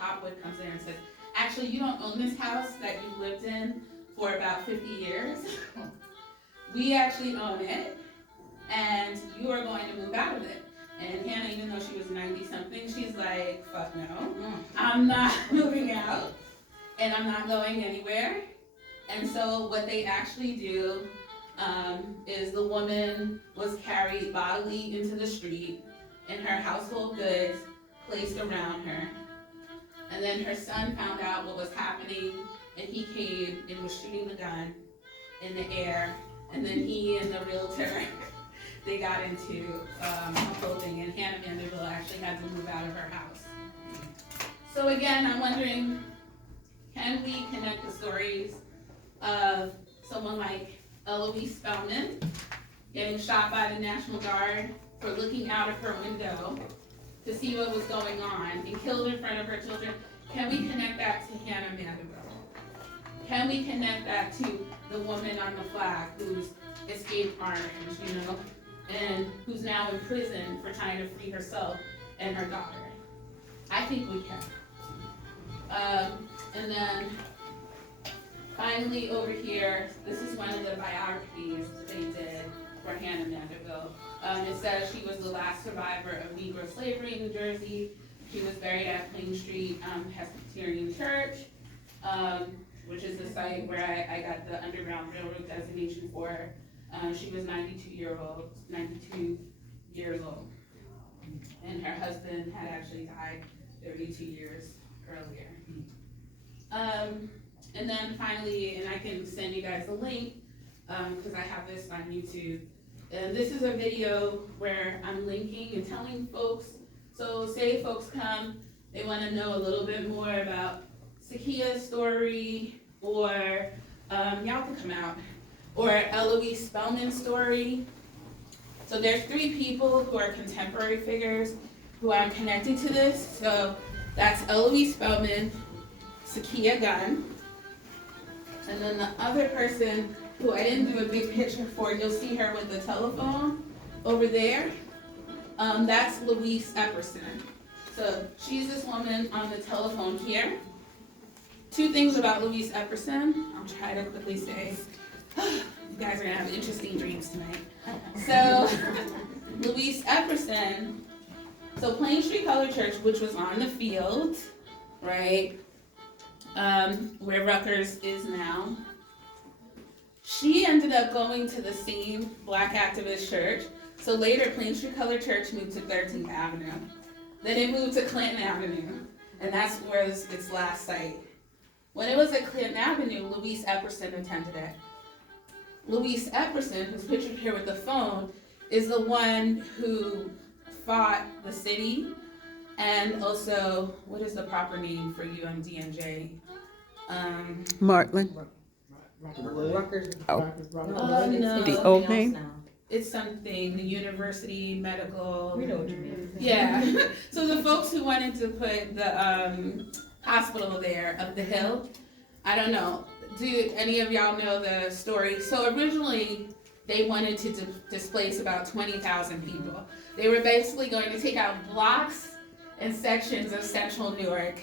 Hopwood comes in and says, actually, you don't own this house that you lived in for about 50 years. We actually own it, and you are going to move out of it. And Hannah, even though she was 90-something, she's like, fuck no, I'm not moving out, and I'm not going anywhere. And so what they actually do is the woman was carried bodily into the street, and her household goods placed around her. And then her son found out what was happening, and he came and was shooting the gun in the air. And then he and the realtor, they got into a whole thing, and Hannah Vanderbilt actually had to move out of her house. So again, I'm wondering, can we connect the stories of someone like Eloise Spellman getting shot by the National Guard for looking out of her window to see what was going on and killed in front of her children? Can we connect that to Hannah Vanderbilt? Can we connect that to the woman on the flag who's escaped arms, and who's now in prison for trying to free herself and her daughter? I think we can. And then finally over here, this is one of the biographies they did for Hannah Vanderbilt. It says she was the last survivor of Negro slavery in New Jersey. She was buried at Plain Street Presbyterian Church, which is the site where I got the Underground Railroad designation for her. She was 92 years old. And her husband had actually died 32 years earlier. And then finally, and I can send you guys a link, because I have this on YouTube. And this is a video where I'm linking and telling folks, so say folks come, they want to know a little bit more about Sakia's story, or y'all can come out, or Eloise Spellman's story. So there's 3 people who are contemporary figures who I'm connecting to this. So that's Eloise Spellman, Sakia Gunn, and then the other person who I didn't do a big picture for, you'll see her with the telephone over there. That's Louise Epperson. So she's this woman on the telephone here. 2 things about Louise Epperson. I'll try to quickly say. You guys are gonna have interesting dreams tonight. So Louise Epperson, so Plain Street Colored Church, which was on the field, right, where Rutgers is now. She ended up going to the same Black activist church. So later, Plain Street Colored Church moved to 13th Avenue. Then it moved to Clinton Avenue, and that's where its last site. When it was at Clinton Avenue, Louise Epperson attended it. Louise Epperson, who's pictured here with the phone, is the one who fought the city, and also, what is the proper name for UMDNJ? Martland. Rutgers. Oh. No. The old name? It's something, the University Medical. We know what you mean. Yeah. So the folks who wanted to put the hospital there up the hill, I don't know. Do any of y'all know the story? So originally, they wanted to displace about 20,000 people. They were basically going to take out blocks and sections of central Newark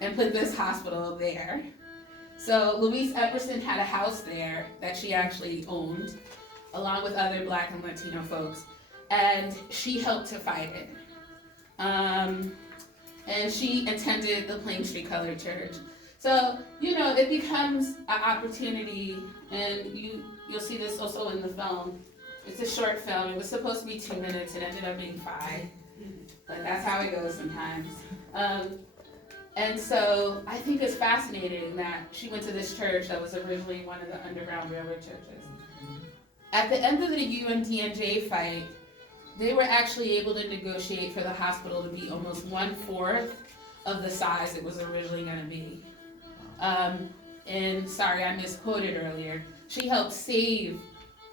and put this hospital there. So Louise Epperson had a house there that she actually owned, along with other Black and Latino folks, and she helped to fight it. And she attended the Plain Street Colored Church. So, it becomes an opportunity, and you'll see this also in the film. It's a short film. It was supposed to be 2 minutes. It ended up being 5. But that's how it goes sometimes. And so I think it's fascinating that she went to this church that was originally one of the Underground Railroad churches. At the end of the UMDNJ fight, they were actually able to negotiate for the hospital to be almost 1/4 of the size it was originally going to be. And sorry, I misquoted earlier. She helped save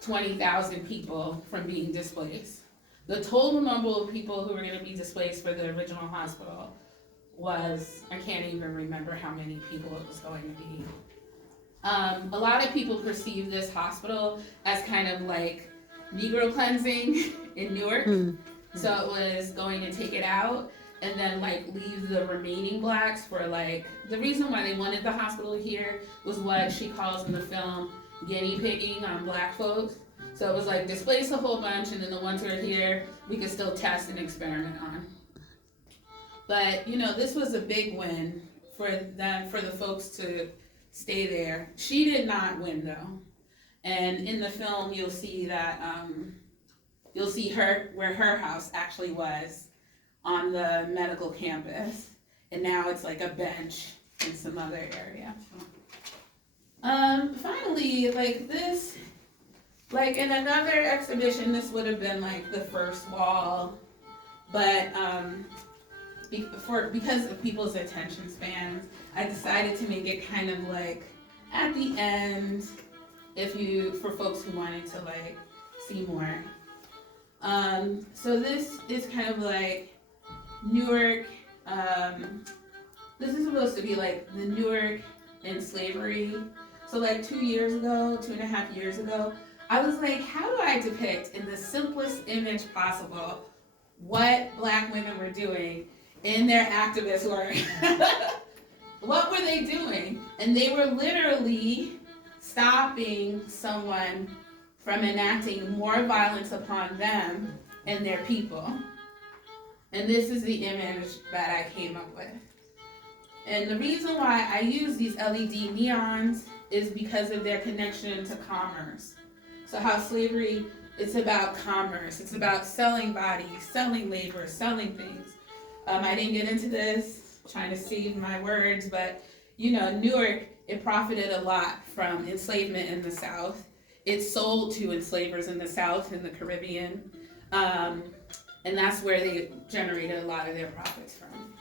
20,000 people from being displaced. The total number of people who were going to be displaced for the original hospital was, I can't even remember how many people it was going to be. A lot of people perceive this hospital as kind of like Negro cleansing in Newark. So it was going to take it out. and then like leave the remaining blacks for like, the reason why they wanted the hospital here was what she calls in the film guinea pigging on black folks. So it was like displace a whole bunch, and then the ones who are here we could still test and experiment on. But you know, this was a big win for them, for the folks to stay there. She did not win though, and in the film you'll see that you'll see her where her house actually was on the medical campus, and now it's like a bench in some other area. Finally, like this, like in another exhibition, this would have been like the first wall, but because of people's attention spans, I decided to make it kind of like at the end, for folks who wanted to like see more. So this is kind of like Newark. This is supposed to be like the Newark in slavery. So like 2.5 years ago, I was like, how do I depict in the simplest image possible what black women were doing in their activist work? What were they doing? And they were literally stopping someone from enacting more violence upon them and their people. And this is the image that I came up with. And the reason why I use these LED neons is because of their connection to commerce. So how slavery, it's about commerce. It's about selling bodies, selling labor, selling things. I didn't get into this, trying to save my words, but you know, Newark, it profited a lot from enslavement in the South. It sold to enslavers in the South, in the Caribbean, and that's where they generated a lot of their profits from.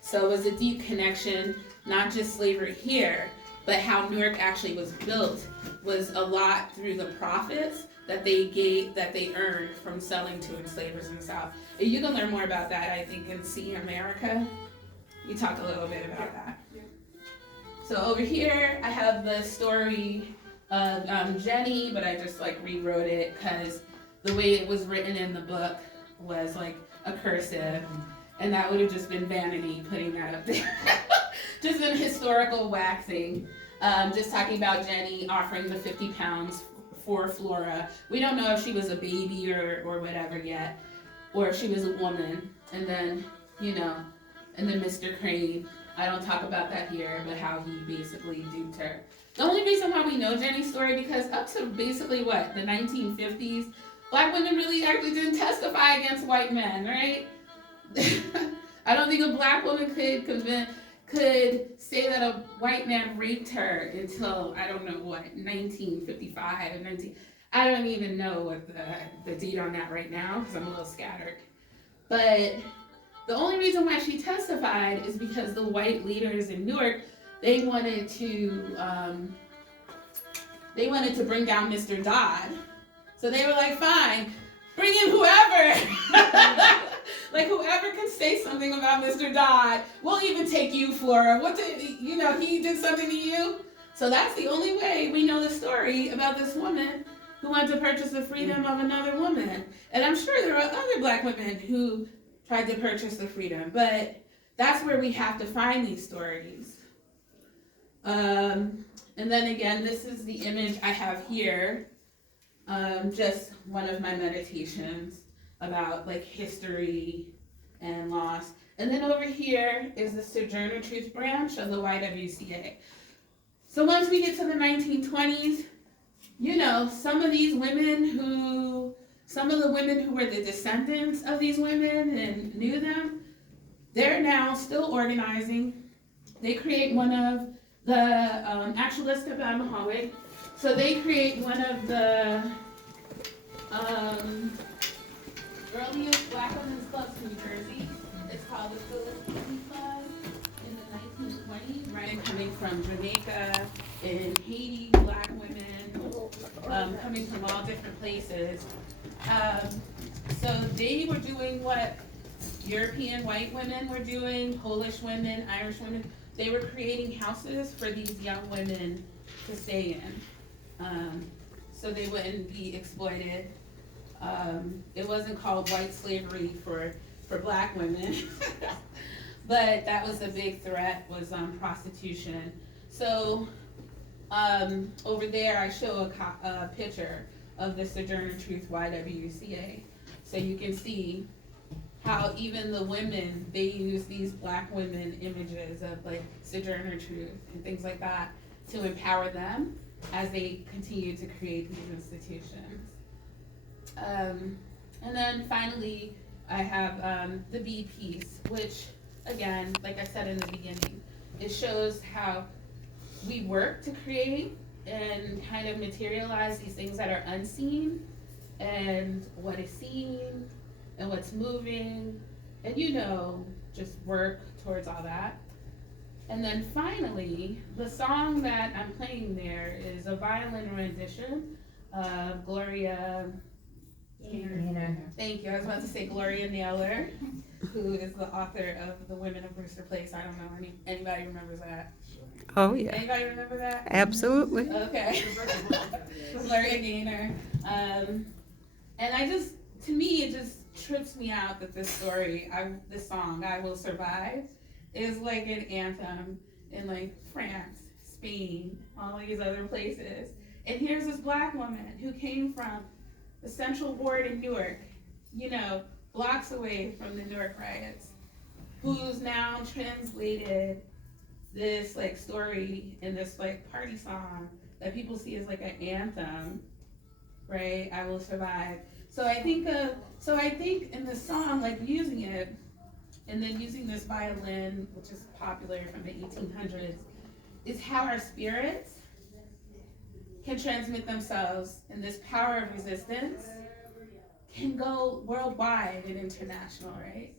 So it was a deep connection, not just slavery here, but how Newark actually was built was a lot through the profits that they earned from selling to enslavers in the South. And you can learn more about that, I think, in See America. We talk a little bit about that. So over here, I have the story of Jenny, but I just like rewrote it because the way it was written in the book was like a cursive, and that would have just been vanity putting that up there. Just an historical waxing. Just talking about Jenny offering the 50 pounds for Flora. We don't know if she was a baby or whatever yet, or if she was a woman. And then, you know, and then Mr. Crane. I don't talk about that here, but how he basically duped her. The only reason why we know Jenny's story, because up to basically what, the 1950s, black women really actually didn't testify against white men, right? I don't think a black woman could say that a white man raped her until, I don't know what, 1955 and 19. I don't even know what the date on that right now because I'm a little scattered. But the only reason why she testified is because the white leaders in Newark, they wanted to bring down Mr. Dodd. So they were like, fine, bring in whoever. Like whoever can say something about Mr. Dodd, we'll even take you, Flora. He did something to you? So that's the only way we know the story about this woman who wanted to purchase the freedom of another woman. And I'm sure there are other black women who tried to purchase the freedom, but that's where we have to find these stories. And then again, this is the image I have here, just one of my meditations about like history and loss. And then over here is the Sojourner Truth branch of the YWCA. So once we get to the 1920s, you know, some of the women who were the descendants of these women and knew them, they're now still organizing. They create one of the, actually let's step down the hallway. So they create one of the earliest black women's clubs in New Jersey. It's called the Philistine Club in the 1920s, right? Coming from Jamaica and Haiti, black women, coming from all different places. So they were doing what European white women were doing, Polish women, Irish women. They were creating houses for these young women to stay in, so they wouldn't be exploited. It wasn't called white slavery for for black women. But that was a big threat, was prostitution. So over there I show a picture of the Sojourner Truth YWCA. So you can see how even the women, they use these black women images of like Sojourner Truth and things like that to empower them as they continue to create these institutions. And then finally, I have the B piece, which again, like I said in the beginning, it shows how we work to create and kind of materialize these things that are unseen and what is seen and what's moving, and just work towards all that. And then finally, the song that I'm playing there is a violin rendition of Gloria Gaynor. Thank you. I was about to say Gloria Naylor, who is the author of The Women of Brewster Place. I don't know anybody remembers that. Oh, yeah. Anybody remember that? Absolutely. Okay. Gloria Gaynor. And to me, it just trips me out that this story, this song, I Will Survive, is like an anthem in like France, Spain, all these other places. And here's this black woman who came from the Central Ward in Newark, blocks away from the Newark riots, who's now translated this like story in this like party song that people see as like an anthem, right? I Will Survive. So I think in the song, like using it, and then using this violin, which is popular from the 1800s, is how our spirits can transmit themselves, and this power of resistance can go worldwide and international, right?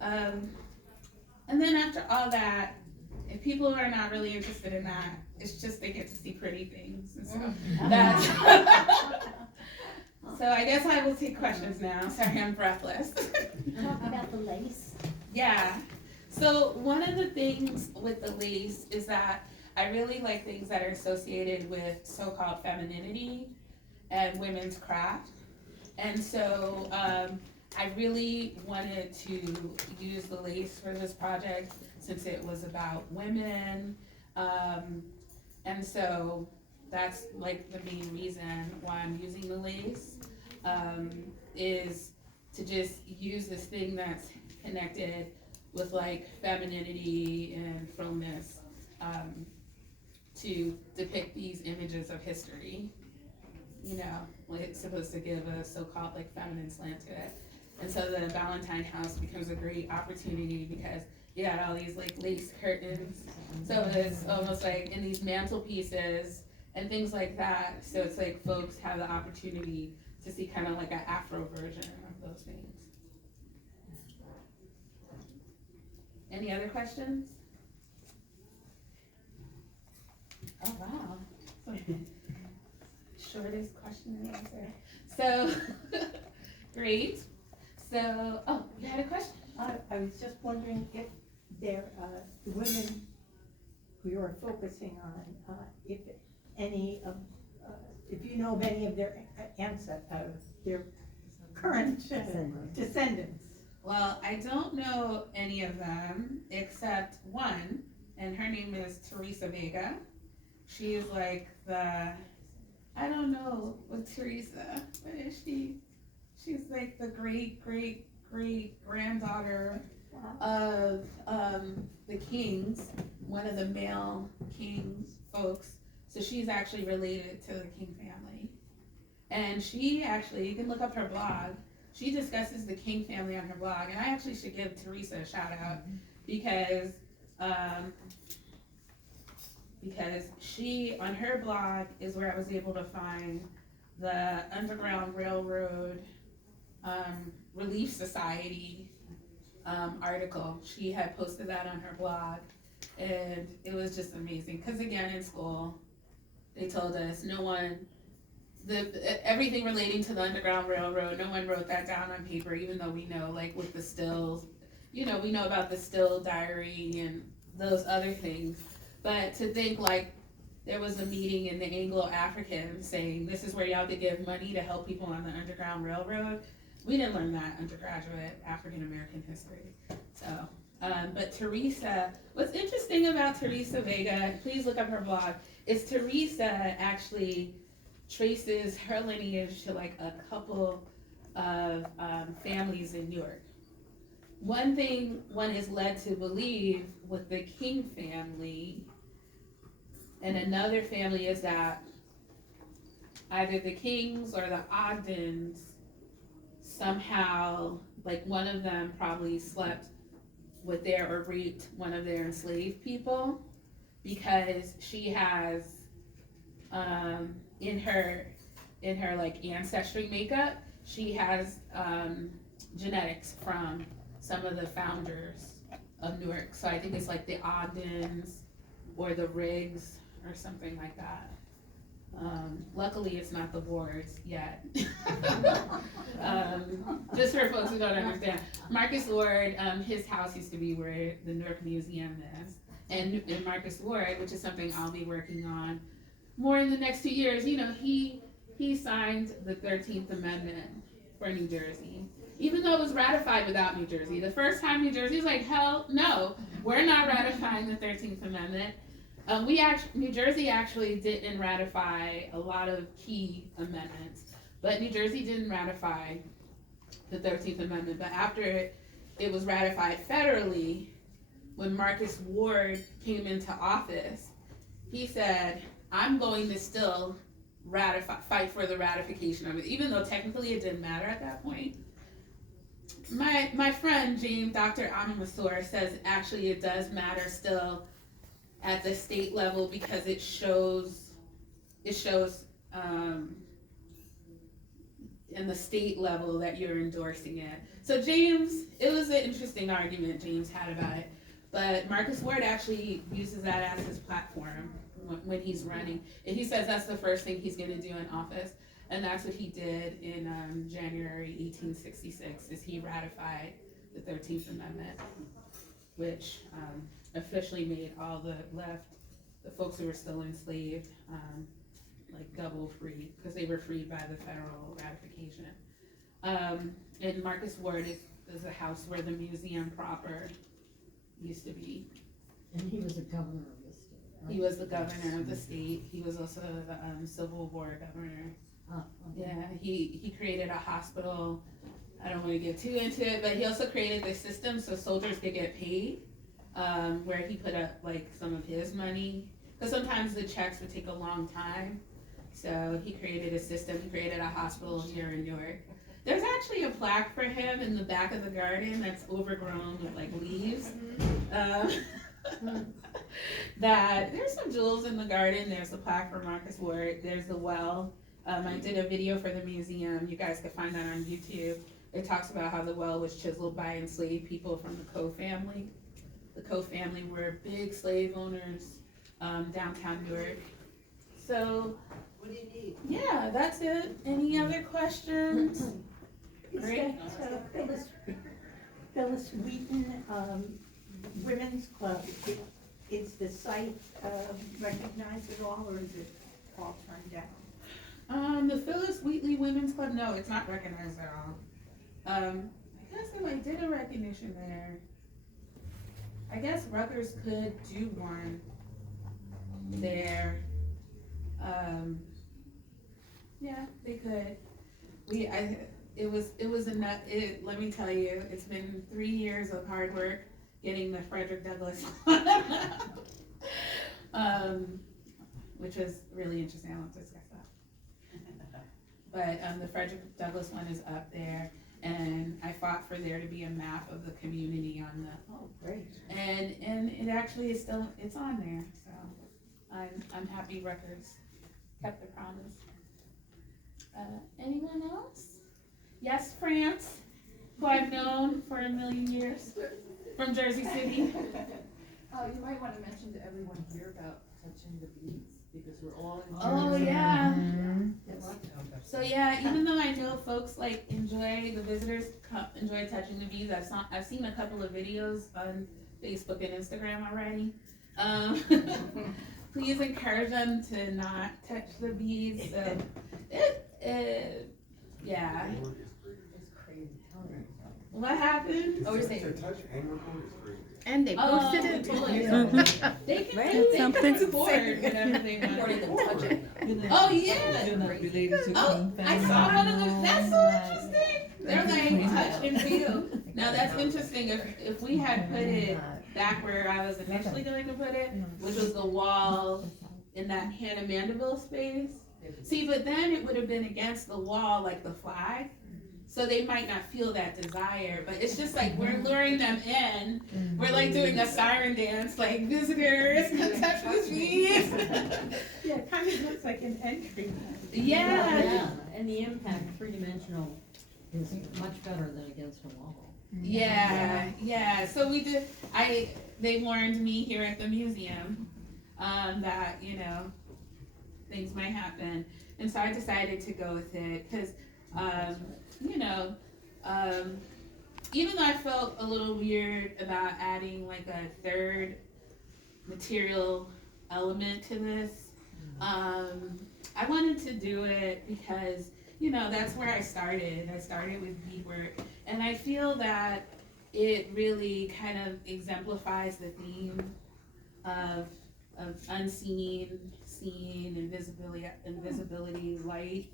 And then after all that, if people are not really interested in that, it's just they get to see pretty things. And so that's so I guess I will take questions now. Sorry, I'm breathless. Talk about the lace. Yeah. So one of the things with the lace is that I really like things that are associated with so-called femininity and women's craft. And so I really wanted to use the lace for this project since it was about women. And so that's like the main reason why I'm using the lace, is to just use this thing that's connected with like femininity and frogness, to depict these images of history. It's supposed to give a so-called like feminine slant to it. And so the Valentine house becomes a great opportunity because you had all these like lace curtains. So it's almost like in these mantelpieces and things like that. So it's like folks have the opportunity to see kind of like an Afro version of those things. Any other questions? Oh, wow. Shortest question and answer. So, great. So, you had a question? I was just wondering if the women who you are focusing on, if you know of any of their their current descendants. Well, I don't know any of them except one, and her name is Teresa Vega. She's like I don't know with Teresa, what is she? She's like the great granddaughter of the kings, one of the male king folks. So she's actually related to the King family. And she actually, you can look up her blog, she discusses the King family on her blog. And I actually should give Teresa a shout out because she, on her blog, is where I was able to find the Underground Railroad Relief Society article. She had posted that on her blog, and it was just amazing. Because again, in school, they told us everything relating to the Underground Railroad, no one wrote that down on paper, even though we know, like with the stills, we know about the still diary and those other things. But to think like there was a meeting in the Anglo-African saying this is where y'all could give money to help people on the Underground Railroad, We didn't learn that undergraduate African American history. So, but Teresa, what's interesting about Teresa Vega, please look up her blog, is Teresa actually traces her lineage to like a couple of families in Newark. One thing one is led to believe with the King family and another family is that either the Kings or the Ogdens somehow, like one of them probably slept with their or raped one of their enslaved people, because she has in her like ancestry makeup, she has genetics from some of the founders of Newark. So I think it's like the Ogdens or the Riggs or something like that. Luckily, it's not the Wards yet. Just for folks who don't understand, Marcus Ward, his house used to be where the Newark Museum is, and Marcus Ward, which is something I'll be working on more in the next 2 years. You know, he signed the 13th Amendment for New Jersey, even though it was ratified without New Jersey. The first time New Jersey was like, hell no, we're not ratifying the 13th Amendment. New Jersey actually didn't ratify a lot of key amendments, but New Jersey didn't ratify the 13th Amendment. But after it was ratified federally, when Marcus Ward came into office, he said, I'm going to still fight for the ratification of it, even though technically it didn't matter at that point. My friend James, Dr. Amamasor, says actually it does matter still at the state level, because it shows in the state level that you're endorsing it. So James, it was an interesting argument James had about it, but Marcus Ward actually uses that as his platform when he's running, and he says that's the first thing he's going to do in office, and that's what he did in January 1866, is he ratified the 13th Amendment, which officially made all the folks who were still enslaved, like double free, because they were freed by the federal ratification. And Marcus Ward is a house where the museum proper used to be. And he was a governor of the state, right? He was the governor of the state. He was also the Civil War governor. Okay. Yeah, he created a hospital. I don't want to get too into it, but he also created the system so soldiers could get paid, where he put up like some of his money, because sometimes the checks would take a long time. So he created a system. He created a hospital here in Newark. There's actually a plaque for him in the back of the garden that's overgrown with like leaves. That there's some jewels in the garden. There's a plaque for Marcus Ward. There's the well. I did a video for the museum. You guys can find that on YouTube. It talks about how the well was chiseled by enslaved people from the Coe family. The Coe family were big slave owners downtown Newark. So, What do you need? yeah, that's it. Any other questions? Is Great. that Phyllis Wheaton Women's Club, is the site recognized at all, or is it all turned down? The Phyllis Wheatley Women's Club, no, it's not recognized at all. I guess if I did a recognition there, I guess Rutgers could do one there. Yeah, they could. It was enough. Let me tell you, it's been 3 years of hard work getting the Frederick Douglass, which was really interesting. I won't discuss that. But the Frederick Douglass one is up there, and I fought for there to be a map of the community on the. Oh, great. And it actually is still, it's on there, so I'm happy Rutgers kept the promise. Anyone else? Yes, France, who I've known for a million years, from Jersey City. Oh, you might want to mention to everyone here about touching the beads, because we're all in. Oh, yeah. Yes. So yeah, even though I know folks like enjoy, the visitors enjoy touching the beads, I've seen a couple of videos on Facebook and Instagram already. Please encourage them to not touch the beads. So yeah. It's crazy. What happened? Oh, you're saying. To touch and record is crazy. And they posted it. They can, Right? they Something. can record whatever they Recording them want. touching. Oh, yeah. You're not related to Oh, King I saw one of them, that's so interesting. They're like, touch and feel. Now, that's interesting, if we had put it back where I was initially going to put it, which was the wall in that Hannah Mandeville space. See, but then it would have been against the wall like the flag, so they might not feel that desire, but it's just like we're luring them in. We're like doing a siren dance, like visitors, come touch the beads. Yeah, it kind of looks like an entry. Yeah, And the impact, three-dimensional, is much better than against a wall. yeah, so we did, they warned me here at the museum, that, you know, things might happen, and so I decided to go with it, cause, you know, even though I felt a little weird about adding like a third material element to this, I wanted to do it because, you know, that's where I started. I started with beadwork, and I feel that it really kind of exemplifies the theme of unseen, seen, invisibility, light,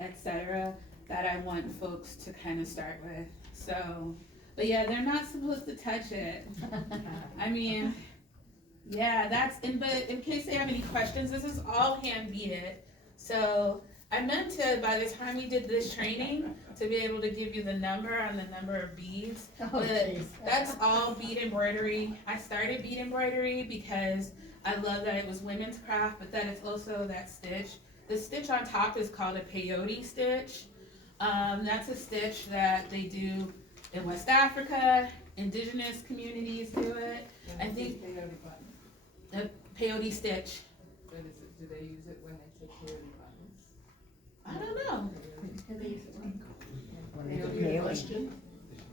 etc. that I want folks to kind of start with. So, but yeah, they're not supposed to touch it. I mean, yeah, but in case they have any questions, this is all hand beaded. So I meant to, by the time we did this training, to be able to give you the number on the number of beads. But that's all bead embroidery. I started bead embroidery because I love that it was women's craft, but that it's also that stitch. The stitch on top is called a peyote stitch. That's a stitch that they do in West Africa. Indigenous communities do it. I think the peyote stitch. But do they use it when they take care of the buttons? I don't know.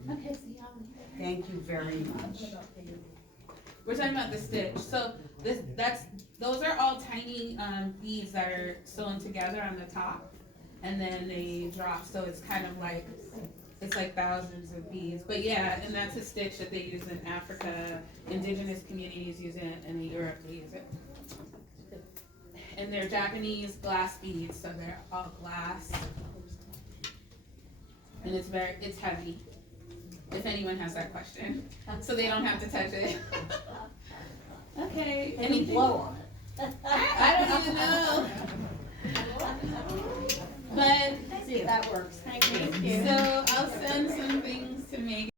Okay, see y'all later. Thank you very much. We're talking about the stitch. So those are all tiny beads that are sewn together on the top, and then they drop. So it's kind of like thousands of beads. But yeah, and that's a stitch that they use in Africa. Indigenous communities use it, and in Europe they use it. And they're Japanese glass beads, so they're all glass, and it's heavy. If anyone has that question, so they don't have to touch it. Okay, anything? Blow on it. I don't even know. But See if that works. Thank you. so I'll send some things to Megan.